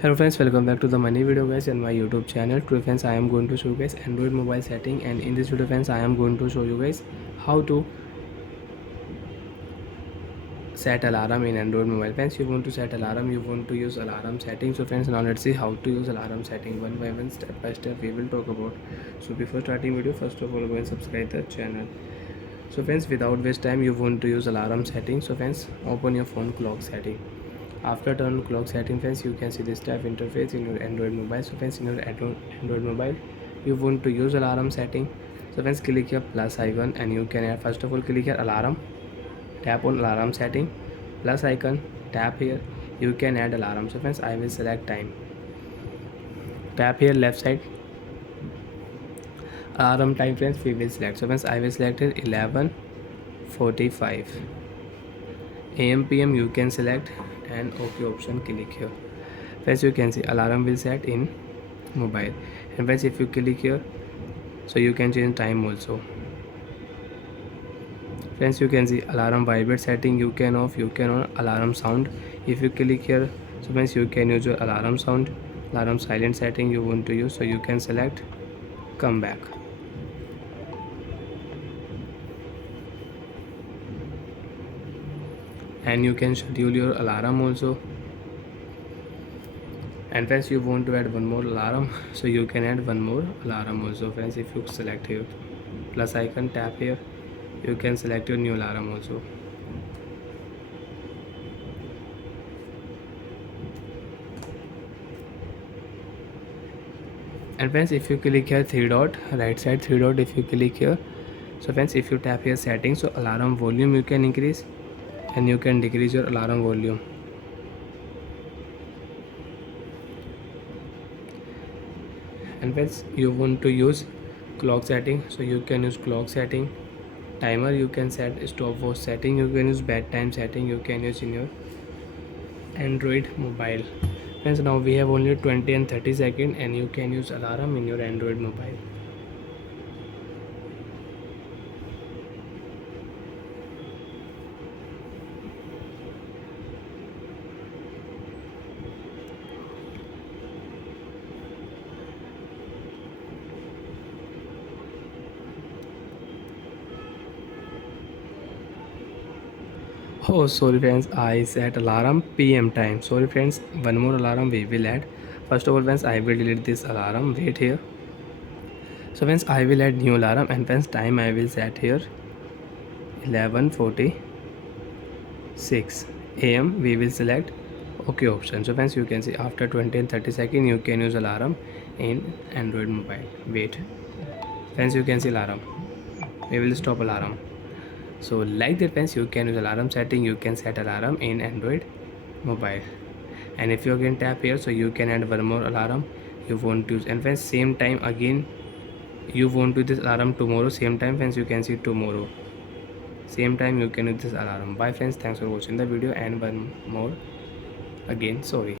Hello friends, welcome back to the money video guys in my YouTube channel. Today friends, I am going to show you guys Android mobile setting, and in this video friends, I am going to show you guys how to set alarm in Android mobile. Friends, you want to set alarm, you want to use alarm setting. So friends, now let's see how to use alarm setting one by one, step by step we will talk about. So before starting video, first of all go and subscribe the channel. So friends, without waste time, you want to use alarm setting. So friends, open your phone clock setting. After turn clock setting friends, you can see this type interface in your Android mobile. So friends, in your Android mobile, you want to use alarm setting. So friends, click here plus icon and you can add, first of all click here alarm, tap on alarm setting, plus icon, tap here, you can add alarm. So friends, I will select time, tap here left side alarm time friends, we will select. So friends, I will select it 11:45 am pm, you can select and OK option, click here. Friends, you can see alarm will set in mobile. And friends, if you click here, so you can change time also. Friends, you can see alarm vibrate setting, you can off, you can on alarm sound. If you click here, so friends, you can use your alarm sound. Alarm silent setting you want to use, so you can select come back. And you can schedule your alarm also. And friends, you want to add one more alarm, so you can add one more alarm also. Friends, if you select here plus icon, tap here, you can select your new alarm also. And friends, if you click here three dot, right side three dot, if you click here, so friends, if you tap here settings, so alarm volume you can increase and you can decrease your alarm volume. And friends, you want to use clock setting, so you can use clock setting. Timer you can set, stopwatch setting you can use, bedtime setting you can use in your Android mobile. Friends, now we have only 20 and 30 seconds and you can use alarm in your Android mobile. Oh, sorry friends, I set alarm PM time. Sorry friends, one more alarm we will add. First of all friends, I will delete this alarm. Wait here. So friends, I will add new alarm, and friends, time I will set here 11:46 am. We will select OK option. So friends, you can see after 20 and 30 seconds you can use alarm in Android mobile. Wait. Friends, you can see alarm. We will stop alarm. So like that friends, you can use alarm setting, you can set alarm in Android mobile. And if you again tap here, so you can add one more alarm you want to use. And friends, same time again you want to use this alarm tomorrow, same time friends, you can see tomorrow same time you can use this alarm. Bye friends, thanks for watching the video. And one more again, sorry.